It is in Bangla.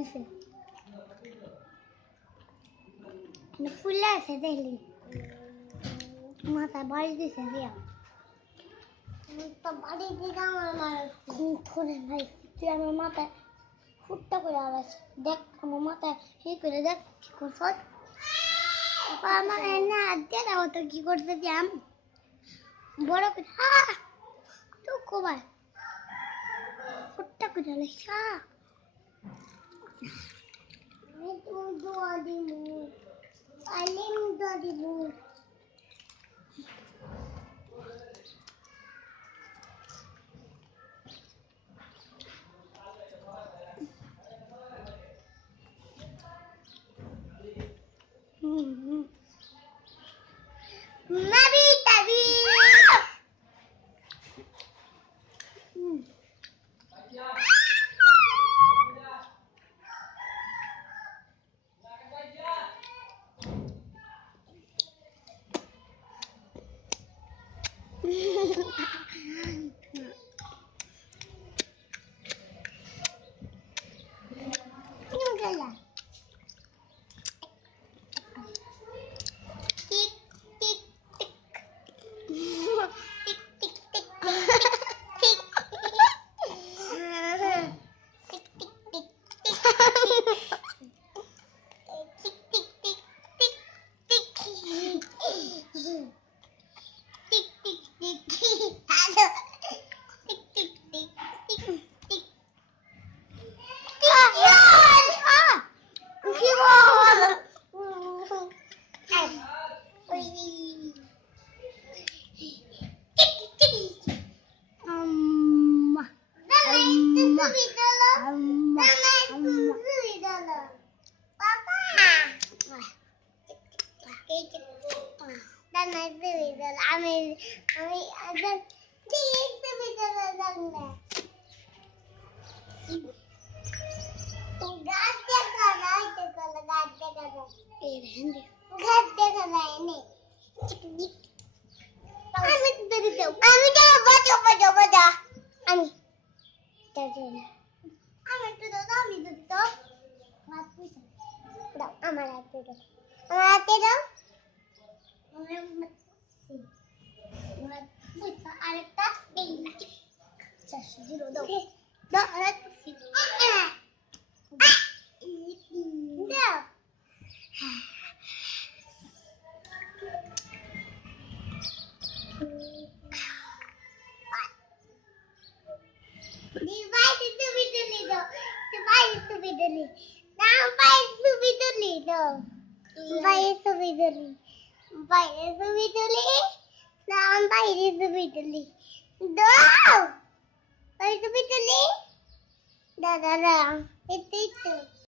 দিছে ফুলে আছে দেখলি মাথা বাড়ি দিছে দিয়া তো বাড়ি দিয়ে আমার খুব ধরে ভাই তুই আমার মাথায় ফুটটা করে আওয়াজ দেখ আমার মাথায় হে করে দেখ কি করছ আমার না দিয়ে দাও তো কি করতে দিয়াম বড় করে তো কোবাই ফুটটা করে লেখা আমি তো দোয়া দিমু আলিম দোয়া দিমু Nabi tadi. Ini enggak ya? Dan itu video Amin ada di itu video langga. Gade kana itu kalau gade kana. Ini. Gade kana ini. Amin itu video. Amin jangan baca. Amin. Jadi. Amin itu Amin itu. Mati. Udah aman itu. Aman itu. Ada ini. Jadi rodo. Dah ada sih. Dah. Divide itu video ni do. Divide itu video ni. Nampak itu video ni do. Divide itu video ni. Divide itu video ni. Nampak itu video ni. Do. Itu video ni. Dah. Itu.